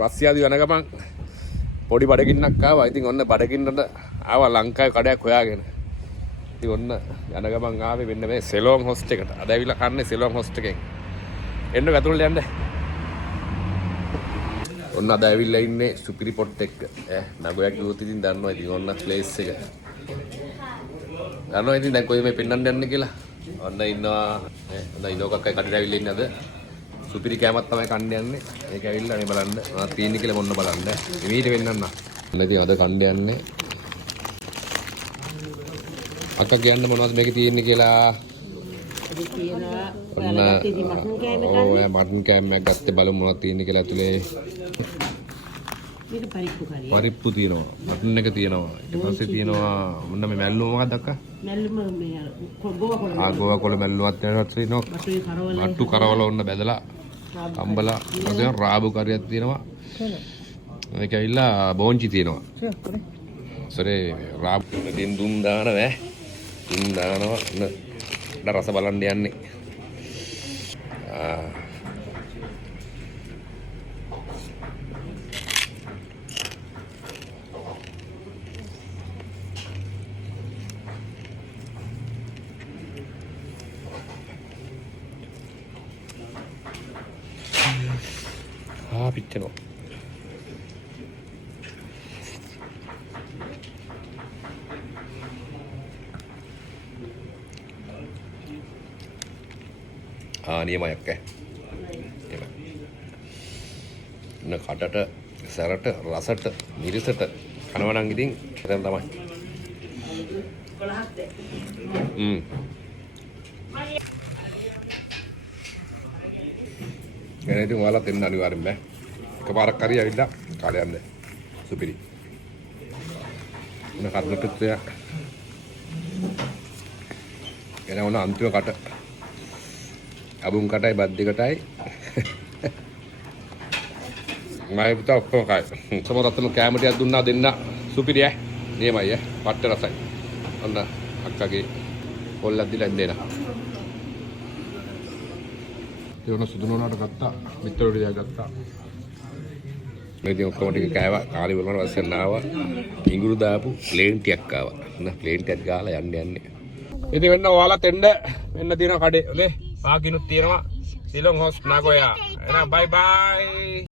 රස්සියාදී යන ගමන් පොඩි බඩගින්නක් ආවා. ඉතින් ඔන්න බඩගින්නට ආවා ලංකාවේ කඩයක් හොයාගෙන. ඉතින් ඔන්න යන ගමන් ආවේ වෙන්න මේ සෙලෝන් හොස්ට් එකට. අද ඇවිල්ලා කන්නේ සෙලෝන් හොස්ට් එකෙන්. එන්න ඇතුළට යන්න. ඔන්න අද ඇවිල්ලා ඉන්නේ සුපිරි පොට් එක. නගොයා කිව්වොත් ඉතින් දන්නවා ඉතින් ඔන්න ප්ලේස් එක. දන්නවා ඉතින් දැන් කොයි මේ පෙන්නන්න යන්නේ කියලා. ඔන්න ඉන්නවා ඔන්න ඉනෝකක්කයි කඩේට ඇවිල්ලා ඉන්නේ අද. සුපිරි කෑමක් තමයි කන්න යන්නේ. ඒක ඇවිල්ලා මේ බලන්න. මොනවද තියෙන්නේ කියලා මොන්න බලන්න. එමීට වෙන්නන්න. ඔන්න ඉතින් අද කන්න යන්නේ. අක්කා කියන්න මොනවද මේකේ තියෙන්නේ කියලා. ඔන්න ඔය මටන් කෑමක් ගත්තේ බලමු මොනවද තියෙන්නේ කියලා ඇතුලේ. මේක පරිප්පු තියෙනවා. මටන් එක තියෙනවා. ඊට පස්සේ තියෙනවා මොන්න මේ මැල්ලුම මොකක්ද අක්කා? මැල්ලුම මේ ගෝවා කොළ මැල්ලුවත් තියෙනවා. මට්ටු කරවල ඔන්න බැදලා අම්බලා ඊපස්සේ රාබු කරියක් තියෙනවා. මේක ඇවිල්ලා බෝංචි තියෙනවා. සරේ රාබු දෙන් දුම් දානවා. දුම් දානවා. ඔන්න රස බලන්න යන්නේ. පිච්චෙනවා. නියමයි අක්කේ. නියමයි. කටට, සැරට, රසට, මිරිසට කනවා නම් ඉතින් එතන තමයි. 12ක් ඉතින් ඔයාලා දෙන්න අනිවාර්යෙන් බෑ. එකපාරක් හරි ඇවිල්ලා කාලේ යන්න. සුපිරි. මොන කර්මපිටය. එන ඕන අන්තිම කට. අබුන් කටයි බද්දි කටයි. මම පුතා ඔක්කොම කයි. සමහරවිට කැම ටිකක් දුන්නා දෙන්න. සුපිරි ඈ. නියමයි ඈ. පට්ට රසයි. ඔන්න අක්කගේ පොල්ලක් දීලා දෙන්න. ඒවන සුදු නෝනාට ගත්තා. මිත්‍ර වලියා ගත්තා. මේ ඉතින් ඔක්කොම ටික කෑවා. කාලි වලට පස්සේ නාවා. ඉඟුරු දාපු ප්ලේන් ටිකක් ආවා. නේද? ප්ලේන් ටිකක් ගාලා යන්නේ. ඉතින් වෙන්න ඔයාලත් එන්න. මෙන්න තියෙනවා කඩේ. ඔලේ. පාකිනුත් තියෙනවා. සිලොන් හොස්ට් නගොයා. එහෙනම් බයි බයි.